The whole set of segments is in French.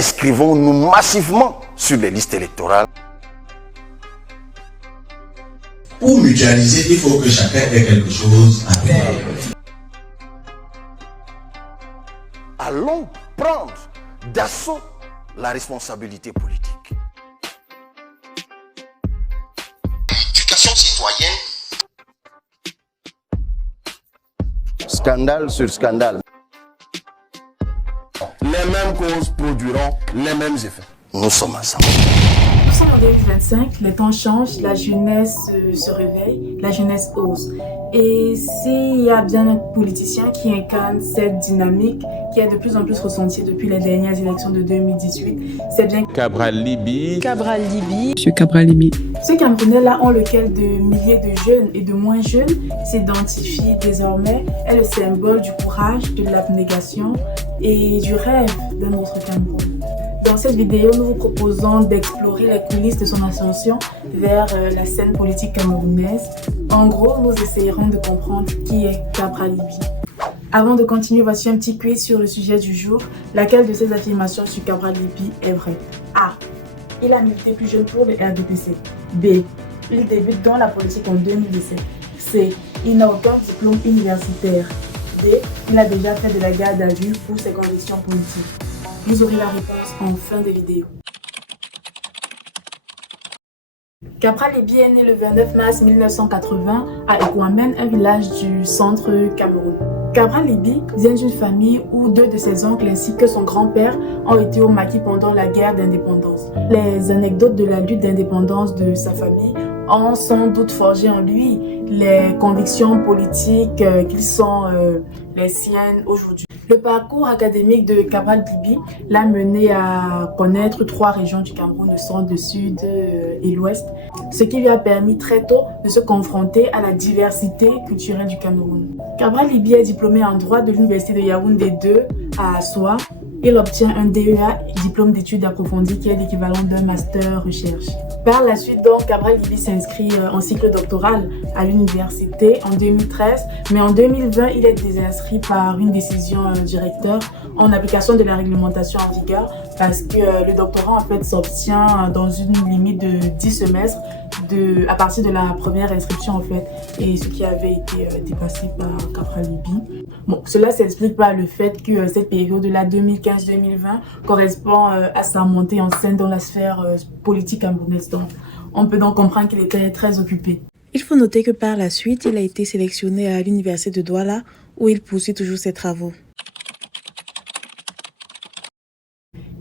inscrivons-nous massivement sur les listes électorales. Pour mutualiser, il faut que chacun ait quelque chose à faire. Allons prendre d'assaut la responsabilité politique. Éducation citoyenne. Scandale sur scandale. Les mêmes causes produiront les mêmes effets. Nous sommes ensemble. Nous sommes en 2025, les temps changent, la jeunesse se réveille, la jeunesse ose. Et s'il y a bien un politicien qui incarne cette dynamique qui est de plus en plus ressentie depuis les dernières élections de 2018, c'est bien Cabral Libby. Monsieur Cabral Libby. Ce Camerounais-là, en lequel de milliers de jeunes et de moins jeunes s'identifient désormais, est le symbole du courage, de l'abnégation et du rêve d'un autre Cameroun. Dans cette vidéo, nous vous proposons d'explorer les coulisses de son ascension vers la scène politique camerounaise. En gros, nous essayerons de comprendre qui est Cabral Libby. Avant de continuer, voici un petit quiz sur le sujet du jour. Laquelle de ces affirmations sur Cabral Libby est vraie? A. Il a milité plus jeune pour le RDPC. B. Il débute dans la politique en 2017. C. Il n'a aucun diplôme universitaire. D. Il a déjà fait de la garde à vue pour ses convictions politiques. Vous aurez la réponse en fin de vidéo. Cabral Libby est né le 29 mars 1980 à Ekouamène, un village du centre Cameroun. Cabral Libby vient d'une famille où deux de ses oncles ainsi que son grand-père ont été au maquis pendant la guerre d'indépendance. Les anecdotes de la lutte d'indépendance de sa famille ont sans doute forgé en lui les convictions politiques qui sont les siennes aujourd'hui. Le parcours académique de Cabral Libby l'a mené à connaître 3 régions du Cameroun, le centre, le sud et l'ouest, ce qui lui a permis très tôt de se confronter à la diversité culturelle du Cameroun. Cabral Libby est diplômé en droit de l'université de Yaoundé 2 à Assoua. Il obtient un DEA, diplôme d'études approfondies, qui est l'équivalent d'un master recherche. Par la suite, donc, Cabral Libby s'inscrit en cycle doctoral à l'université en 2013, mais en 2020, il est désinscrit par une décision directeur en application de la réglementation en vigueur parce que le doctorat en fait s'obtient dans une limite de 10 semestres à partir de la première inscription en fait, et ce qui avait été dépassé par Cabral Libby. Bon, cela s'explique par le fait que cette période-là, 2015-2020, correspond à sa montée en scène dans la sphère politique camerounaise. Donc, on peut donc comprendre qu'il était très occupé. Il faut noter que par la suite, il a été sélectionné à l'université de Douala, où il poursuit toujours ses travaux.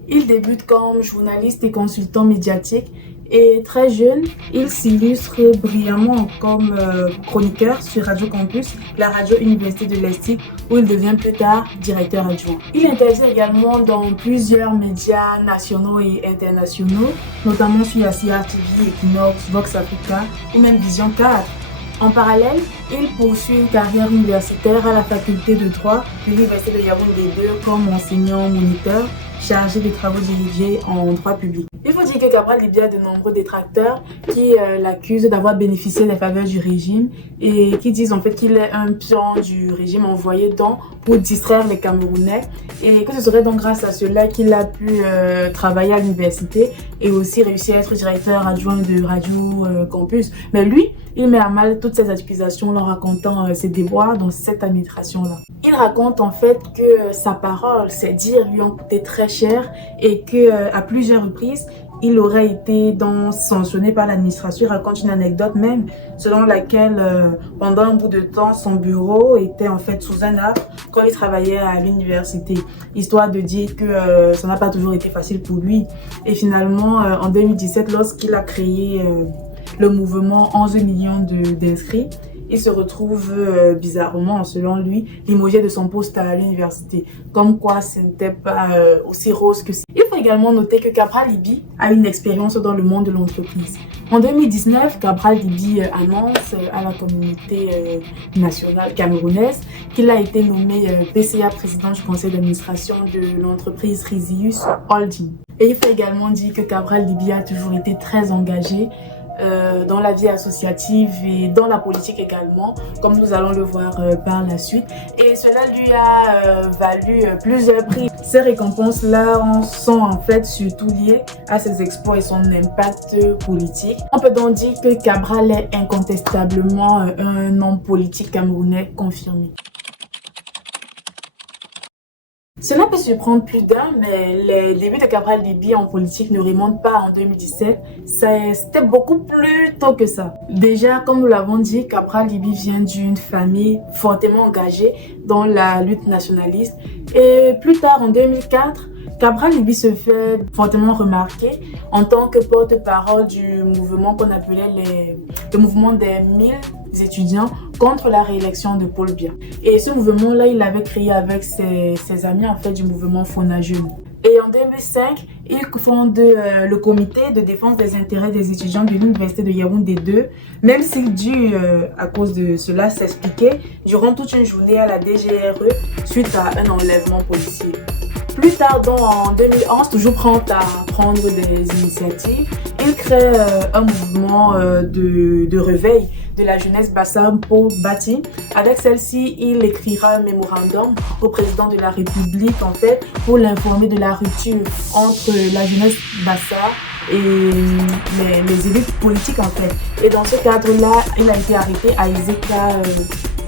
Il débute comme journaliste et consultant médiatique. Et très jeune, il s'illustre brillamment comme chroniqueur sur Radio Campus, la radio Université de l'Estique, où il devient plus tard directeur adjoint. Il intervient également dans plusieurs médias nationaux et internationaux, notamment sur ACR TV, Equinox, Vox Africa ou même Vision 4. En parallèle, il poursuit une carrière universitaire à la faculté de droit de l'Université de Yaoundé 2 comme enseignant moniteur chargé des travaux dirigés en droit public. Il faut dire que Cabral Libby a de nombreux détracteurs qui l'accusent d'avoir bénéficié des faveurs du régime et qui disent en fait qu'il est un pion du régime envoyé donc pour distraire les Camerounais et que ce serait donc grâce à cela qu'il a pu travailler à l'université et aussi réussir à être directeur adjoint de Radio Campus. Mais lui, il met à mal toutes ces accusations en racontant ses déboires dans cette administration-là. Il raconte en fait que sa parole, ses dires lui ont coûté très cher et que à plusieurs reprises, il aurait été donc sanctionné par l'administration. Il raconte une anecdote même selon laquelle pendant un bout de temps, son bureau était en fait sous un arbre quand il travaillait à l'université, histoire de dire que ça n'a pas toujours été facile pour lui. Et finalement, en 2017, lorsqu'il a créé le mouvement 11 millions d'inscrits, il se retrouve bizarrement, selon lui, limogé de son poste à l'université. Comme quoi, ce n'était pas aussi rose que ça. Il faut également noter que Cabral Libby a une expérience dans le monde de l'entreprise. En 2019, Cabral Libby annonce à la communauté nationale camerounaise qu'il a été nommé PCA, président du conseil d'administration de l'entreprise Rizius Holding. Et il faut également dire que Cabral Libby a toujours été très engagé dans la vie associative et dans la politique également, comme nous allons le voir par la suite. Et cela lui a valu plusieurs prix. Ces récompenses-là sont en fait surtout liées à ses exploits et son impact politique. On peut donc dire que Cabral est incontestablement un homme politique camerounais confirmé. Cela peut surprendre plus d'un, mais les débuts de Cabral Libby en politique ne remontent pas en 2017. C'était beaucoup plus tôt que ça. Déjà, comme nous l'avons dit, Cabral Libby vient d'une famille fortement engagée dans la lutte nationaliste. Et plus tard, en 2004, Cabral Libby se fait fortement remarquer en tant que porte-parole du mouvement qu'on appelait le mouvement des 1000 étudiants contre la réélection de Paul Biya. Et ce mouvement-là, il l'avait créé avec ses amis en fait du mouvement Fona Jeune. Et en 2005, il fonde le comité de défense des intérêts des étudiants de l'université de Yaoundé 2, même s'il dut, à cause de cela, s'expliquer durant toute une journée à la DGRE suite à un enlèvement policier. Plus tard, donc en 2011, toujours prêt à prendre des initiatives, il crée un mouvement de réveil de la jeunesse Bassa pour Bati. Avec celle-ci, il écrira un mémorandum au président de la République en fait pour l'informer de la rupture entre la jeunesse Bassa et les élites politiques en fait. Et dans ce cadre-là, il a été arrêté à Ezeka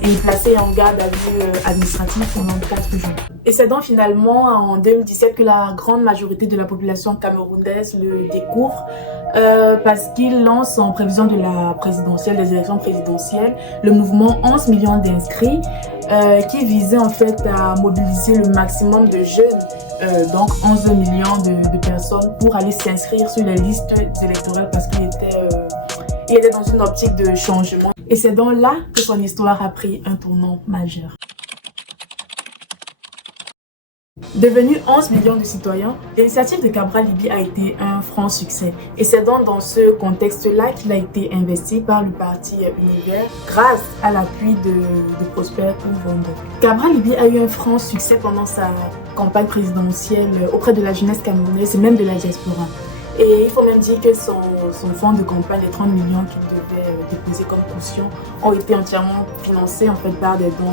et placé en garde à vue administrative pendant 4 jours. Et c'est donc finalement en 2017 que la grande majorité de la population camerounaise le découvre parce qu'il lance en prévision de la présidentielle, des élections présidentielles, le mouvement 11 millions d'inscrits qui visait en fait à mobiliser le maximum de jeunes, donc 11 millions de personnes pour aller s'inscrire sur les listes électorales parce qu'il était dans une optique de changement. Et c'est donc là que son histoire a pris un tournant majeur. Devenu 11 millions de citoyens, l'initiative de Cabral Libby a été un franc succès. Et c'est donc dans ce contexte-là qu'il a été investi par le parti Univers grâce à l'appui de Prosper Kouvanda. Cabral Libby a eu un franc succès pendant sa campagne présidentielle auprès de la jeunesse camerounaise et même de la diaspora. Et il faut même dire que son fonds de campagne, les 30 millions qu'il devait déposer comme caution, ont été entièrement financés en fait par des dons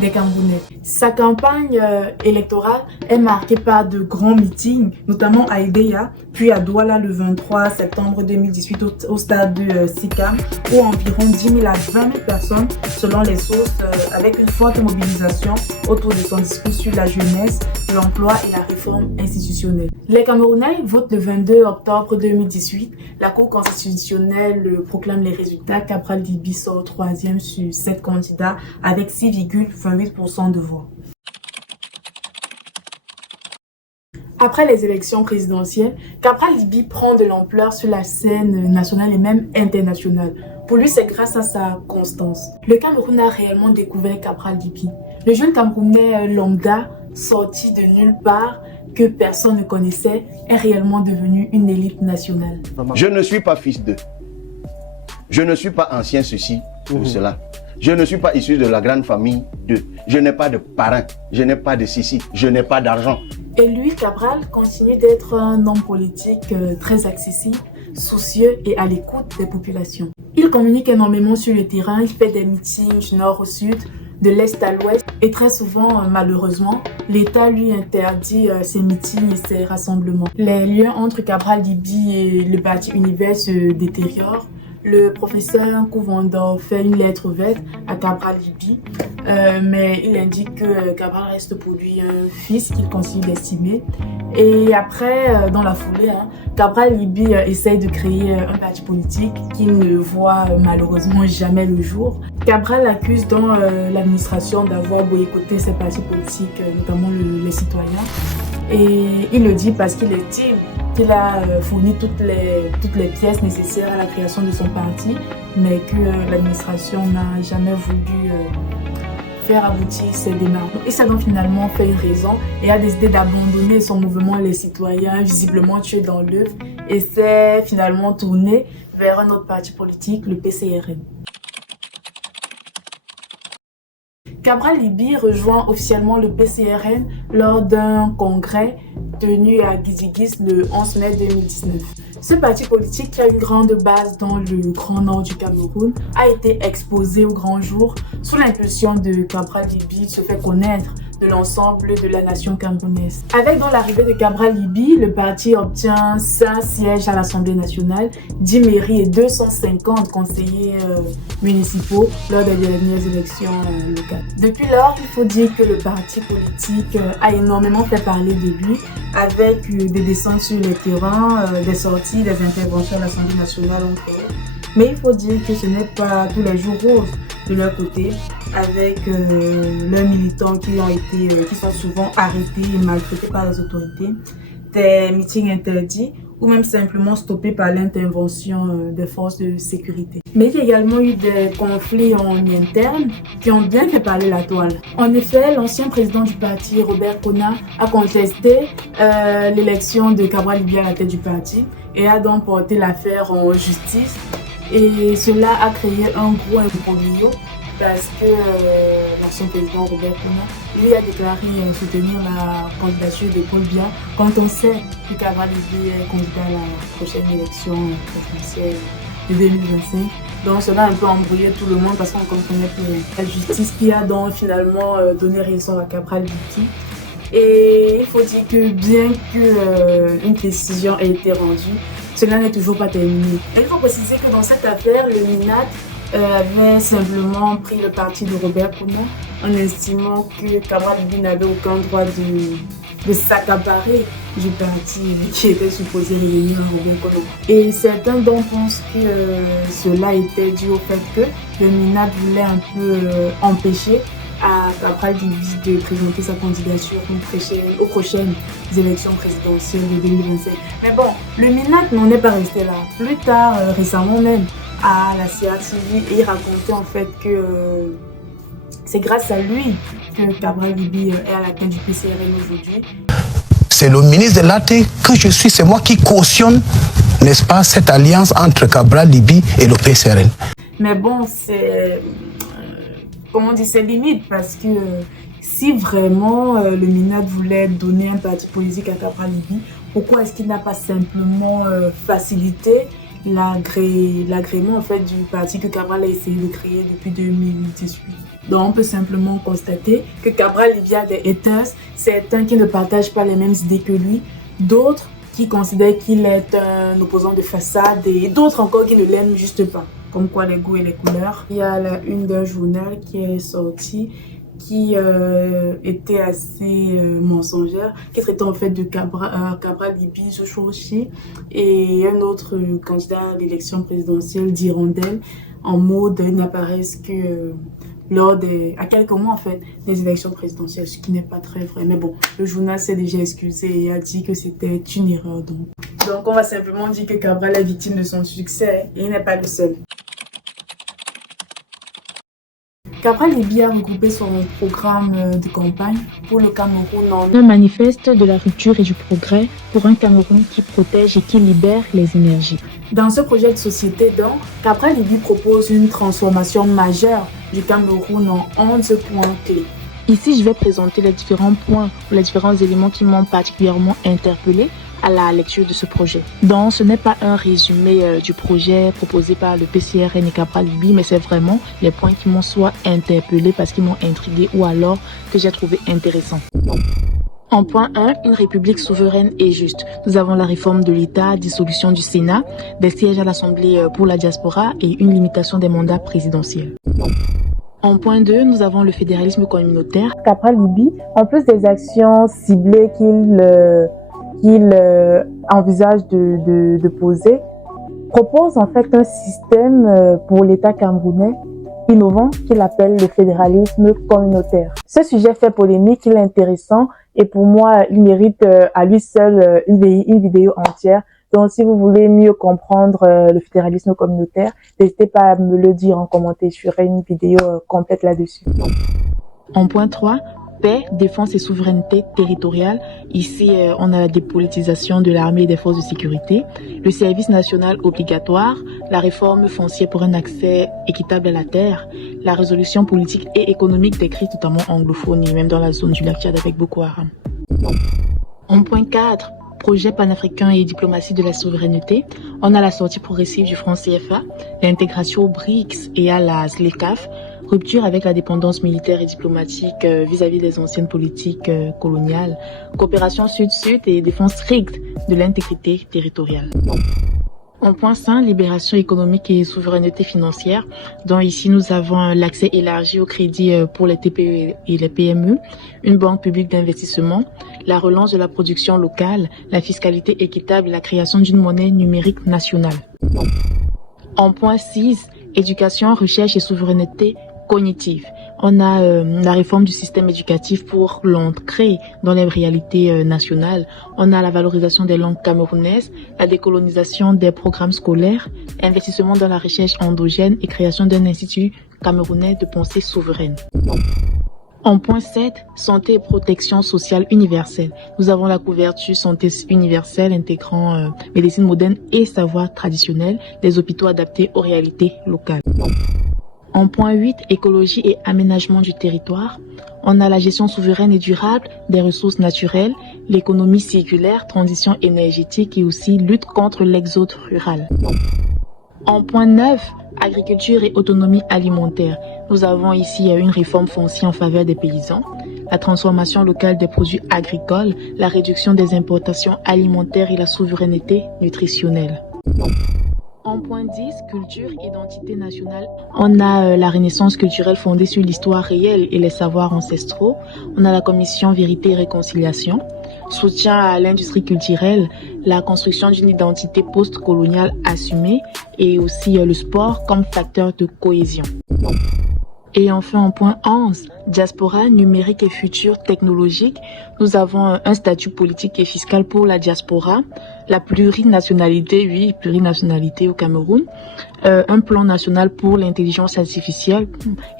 des Camerounais. Sa campagne électorale est marquée par de grands meetings, notamment à Edea, puis à Douala le 23 septembre 2018 au stade de Sikam, où environ 10 000 à 20 000 personnes, selon les sources, avec une forte mobilisation autour de son discours sur la jeunesse, l'emploi et la réforme institutionnelle. Les Camerounais votent le 22 octobre 2018. La Cour constitutionnelle proclame les résultats. Cabral Libby sort 3e sur 7 candidats avec 6,28% de voix. Après les élections présidentielles, Cabral Libby prend de l'ampleur sur la scène nationale et même internationale. Pour lui, c'est grâce à sa constance. Le Cameroun a réellement découvert Cabral Libby. Le jeune Camerounais lambda, sorti de nulle part, que personne ne connaissait, est réellement devenu une élite nationale. Je ne suis pas fils d'eux. Je ne suis pas ancien ceci ou cela. Je ne suis pas issu de la grande famille d'eux. Je n'ai pas de parrain. Je n'ai pas de ceci. Je n'ai pas d'argent. Et lui, Cabral, continue d'être un homme politique très accessible, soucieux et à l'écoute des populations. Il communique énormément sur le terrain, il fait des meetings du nord au sud, de l'est à l'ouest et très souvent, malheureusement, l'État lui interdit ses meetings et ses rassemblements. Les liens entre Cabral Libby et le parti Univers se détériorent. Le professeur Kouvanda fait une lettre ouverte à Cabral Libby, mais il indique que Cabral reste pour lui un fils qu'il considère estimé. Et après, dans la foulée, Cabral Libby essaye de créer un parti politique qui ne voit malheureusement jamais le jour. Cabral accuse donc l'administration d'avoir boycotté ces partis politiques, notamment les citoyens. Et il le dit parce qu'il estime qu'il a fourni toutes les pièces nécessaires à la création de son parti, mais que l'administration n'a jamais voulu faire aboutir ces démarches. Il s'est donc finalement fait une raison et a décidé d'abandonner son mouvement Les Citoyens, visiblement tué dans l'œuf, et s'est finalement tourné vers un autre parti politique, le PCRN. Cabral Libye rejoint officiellement le PCRN lors d'un congrès tenu à Gizigis le 11 mai 2019. Ce parti politique, qui a une grande base dans le grand nord du Cameroun, a été exposé au grand jour sous l'impulsion de Cabral Libye, se fait connaître de l'ensemble de la nation camerounaise. Avec donc l'arrivée de Cabral Libye, le parti obtient 5 sièges à l'Assemblée nationale, 10 mairies et 250 conseillers municipaux lors des dernières élections locales. Depuis lors, il faut dire que le parti politique a énormément fait parler de lui, avec des descentes sur le terrain, des sorties, des interventions à l'Assemblée nationale entre eux. Mais il faut dire que ce n'est pas tous les jours roses de leur côté, avec leurs militants qui sont souvent arrêtés et maltraités par les autorités, des meetings interdits ou même simplement stoppés par l'intervention des forces de sécurité. Mais il y a également eu des conflits en interne qui ont bien fait parler la toile. En effet, l'ancien président du parti, Robert Kona, a contesté l'élection de Cabral Libye à la tête du parti et a donc porté l'affaire en justice. Et cela a créé un gros imbroglio parce que l'ancien président Robert Kona, lui, a déclaré soutenir la candidature de Paul Biya quand on sait que Cabral Libye est candidat à la prochaine élection présidentielle de 2025. Donc cela a un peu embrouillé tout le monde parce qu'on comprenait que la justice qui a donc finalement donné raison à Cabral Libye. Et il faut dire que bien qu'une décision ait été rendue, cela n'est toujours pas terminé. Et il faut préciser que dans cette affaire, le MINAT avait simplement pris le parti de Robert Kona en estimant que Cabral Libye n'avait aucun droit de s'accaparer du parti qui était supposé revenir à Robert Kona. Et certains donc pensent que cela était dû au fait que le MINAT voulait un peu empêcher à Cabral Libye de présenter sa candidature aux prochaines élections présidentielles de 2025. Mais bon, le MINAT n'en est pas resté là. Plus tard, récemment même, à la CRTV, il racontait en fait que c'est grâce à lui que Cabral Libye est à la tête du PCRN aujourd'hui. C'est le ministre de l'AT que je suis, c'est moi qui cautionne, n'est-ce pas, cette alliance entre Cabral Libye et le PCRN. Mais bon, c'est c'est limite parce que si vraiment le MINAT voulait donner un parti politique à Cabral Libye, pourquoi est-ce qu'il n'a pas simplement facilité l'agrément en fait du parti que Cabral a essayé de créer depuis 2018? Donc on peut simplement constater que Cabral Libye a des haters, certains qui ne partagent pas les mêmes idées que lui, d'autres qui considèrent qu'il est un opposant de façade et d'autres encore qui ne l'aiment juste pas. Comme quoi les goûts et les couleurs. Il y a la une d'un journal qui est sortie qui était assez mensongère, qui traitait en fait de Cabral Libye, Sochouchi et un autre candidat à l'élection présidentielle d'Hirondelle en mode ils n'apparaissent que à quelques mois en fait des élections présidentielles, ce qui n'est pas très vrai. Mais bon, le journal s'est déjà excusé et a dit que c'était une erreur. Donc on va simplement dire que Cabral est victime de son succès et il n'est pas le seul. Cabral Libye a regroupé son programme de campagne pour le Cameroun en un manifeste de la rupture et du progrès pour un Cameroun qui protège et qui libère les énergies. Dans ce projet de société, donc, Cabral Libye propose une transformation majeure du Cameroun en 11 points clés. Ici, je vais présenter les différents points ou les différents éléments qui m'ont particulièrement interpellé à la lecture de ce projet. Donc, ce n'est pas un résumé du projet proposé par le PCRN et Cabral Libye, mais c'est vraiment les points qui m'ont soit interpellé parce qu'ils m'ont intrigué ou alors que j'ai trouvé intéressant. En point 1, une république souveraine et juste. Nous avons la réforme de l'État, dissolution du Sénat, des sièges à l'Assemblée pour la diaspora et une limitation des mandats présidentiels. En point 2, nous avons le fédéralisme communautaire. Cabral Libye, en plus des actions ciblées qu'il envisage de poser, propose en fait un système pour l'État camerounais innovant qu'il appelle le fédéralisme communautaire. Ce sujet fait polémique, il est intéressant et pour moi, il mérite à lui seul une vidéo entière. Donc, si vous voulez mieux comprendre le fédéralisme communautaire, n'hésitez pas à me le dire en commentaire. Je ferai une vidéo complète là-dessus. En point 3, paix, défense et souveraineté territoriale. Ici, on a la dépolitisation de l'armée et des forces de sécurité, le service national obligatoire, la réforme foncière pour un accès équitable à la terre, la résolution politique et économique des crises, notamment anglophones, et même dans la zone du lac Tchad avec Boko Haram. En point 4, projet panafricain et diplomatie de la souveraineté, on a la sortie progressive du franc CFA, l'intégration au BRICS et à la ZLECAf, rupture avec la dépendance militaire et diplomatique vis-à-vis des anciennes politiques coloniales, coopération sud-sud et défense stricte de l'intégrité territoriale. En point 5, libération économique et souveraineté financière, dont ici nous avons l'accès élargi au crédit pour les TPE et les PME, une banque publique d'investissement, la relance de la production locale, la fiscalité équitable et la création d'une monnaie numérique nationale. En point 6, éducation, recherche et souveraineté cognitive. On a la réforme du système éducatif pour l'entrée dans les réalités nationales. On a la valorisation des langues camerounaises, la décolonisation des programmes scolaires, investissement dans la recherche endogène et création d'un institut camerounais de pensée souveraine. En point 7, santé et protection sociale universelle. Nous avons la couverture santé universelle intégrant médecine moderne et savoir traditionnel, des hôpitaux adaptés aux réalités locales. En point 8, écologie et aménagement du territoire, on a la gestion souveraine et durable des ressources naturelles, l'économie circulaire, transition énergétique et aussi lutte contre l'exode rural. En point 9, agriculture et autonomie alimentaire. Nous avons ici une réforme foncière en faveur des paysans, la transformation locale des produits agricoles, la réduction des importations alimentaires et la souveraineté nutritionnelle. En point 10, culture, identité nationale, on a la renaissance culturelle fondée sur l'histoire réelle et les savoirs ancestraux. On a la commission vérité et réconciliation, soutien à l'industrie culturelle, la construction d'une identité post-coloniale assumée et aussi le sport comme facteur de cohésion. Et enfin, en point 11, diaspora numérique et futur technologique, nous avons un statut politique et fiscal pour la diaspora, la plurinationalité, oui, plurinationalité au Cameroun, un plan national pour l'intelligence artificielle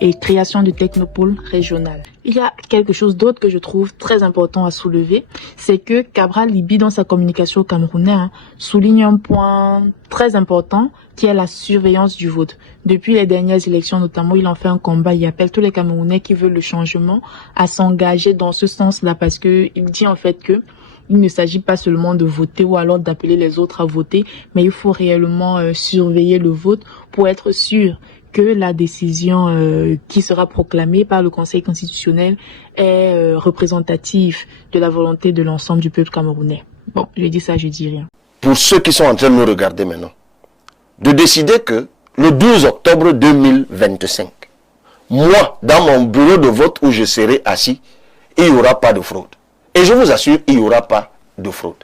et création de technopoles régionales. Il y a quelque chose d'autre que je trouve très important à soulever, c'est que Cabral Libby, dans sa communication au Camerounais, souligne un point très important qui est la surveillance du vote. Depuis les dernières élections notamment, il en fait un combat, il appelle tous les Camerounais qui veulent le changement à s'engager dans ce sens-là parce que il dit en fait que il ne s'agit pas seulement de voter ou alors d'appeler les autres à voter, mais il faut réellement surveiller le vote pour être sûr que la décision qui sera proclamée par le Conseil constitutionnel est représentative de la volonté de l'ensemble du peuple camerounais. Bon, je dis ça, je dis rien. Pour ceux qui sont en train de me regarder maintenant, de décider que le 12 octobre 2025, moi, dans mon bureau de vote où je serai assis, il n'y aura pas de fraude. Et je vous assure, il n'y aura pas de fraude.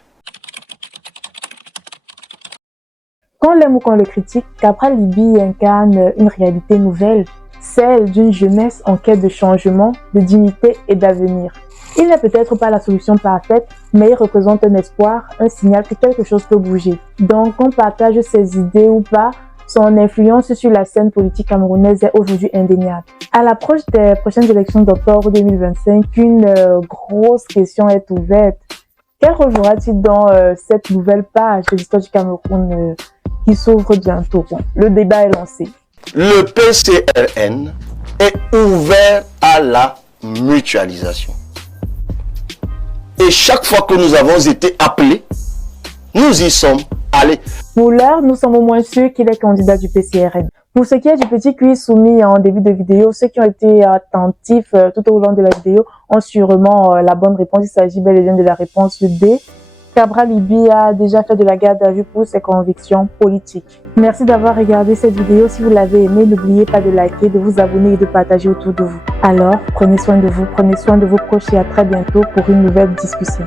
Qu'on l'aime ou qu'on le critique, Cabral Libby incarne une réalité nouvelle, celle d'une jeunesse en quête de changement, de dignité et d'avenir. Il n'est peut-être pas la solution parfaite, mais il représente un espoir, un signal que quelque chose peut bouger. Donc, qu'on partage ses idées ou pas, son influence sur la scène politique camerounaise est aujourd'hui indéniable. À l'approche des prochaines élections d'octobre 2025, une grosse question est ouverte. Quel rôle jouera-t-il dans cette nouvelle page de l'histoire du Cameroun qui s'ouvre bientôt? Bon, le débat est lancé. Le PCRN est ouvert à la mutualisation. Et chaque fois que nous avons été appelés, nous y sommes allés. Pour l'heure, nous sommes au moins sûrs qu'il est candidat du PCRN. Pour ce qui est du petit quiz soumis en début de vidéo, ceux qui ont été attentifs tout au long de la vidéo ont sûrement la bonne réponse. Il s'agit bel et bien de la réponse D. Cabral Libby a déjà fait de la garde à vue pour ses convictions politiques. Merci d'avoir regardé cette vidéo. Si vous l'avez aimée, n'oubliez pas de liker, de vous abonner et de partager autour de vous. Alors, prenez soin de vous, prenez soin de vos proches et à très bientôt pour une nouvelle discussion.